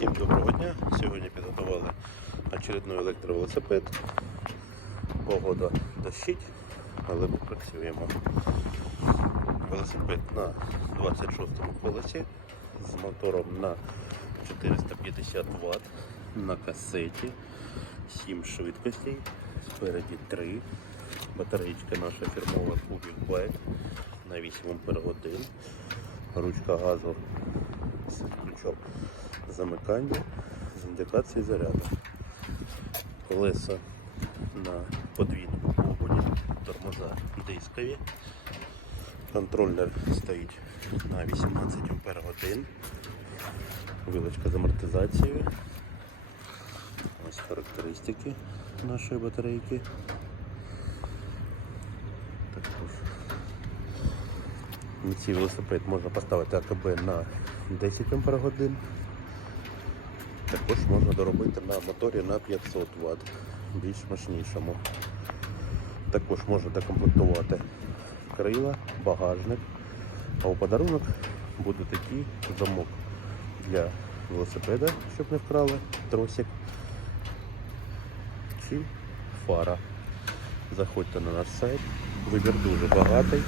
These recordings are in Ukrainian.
Всім доброго дня. Сьогодні підготували очередний електровелосипед. Погода дощить, але ми працюємо. Велосипед на 26-му колесі з мотором на 450 Вт на касеті, 7 швидкостей, спереді 3. Батареєчка наша фірмова Кубік Black на 8 Ах. Ручка газу з замикання з індикацією заряду. Колеса на подвійному поводі, тормоза дискові. Контролер стоїть на 18 Ах. Вилочка з амортизацією. Ось характеристики нашої батарейки. Також на цей велосипед можна поставити АКБ на 10 Ах. Також можна доробити на моторі на 500 Вт, більш мощнішому. Також можна докомплектувати крила, багажник. А у подарунок буде такий замок для велосипеда, щоб не вкрали тросик. Чи фара. Заходьте на наш сайт. Вибір дуже багатий.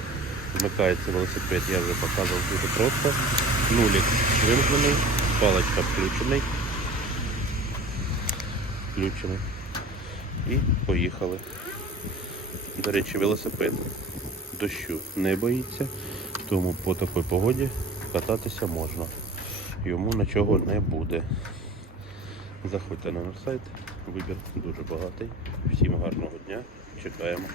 Вмикається велосипед, я вже показував дуже просто. Нулік вимкнений, паличка включений. Включений. І поїхали. До речі, велосипед дощу не боїться, тому по такій погоді кататися можна. Йому нічого не буде. Заходьте на наш сайт, вибір дуже багатий. Всім гарного дня. Чекаємо.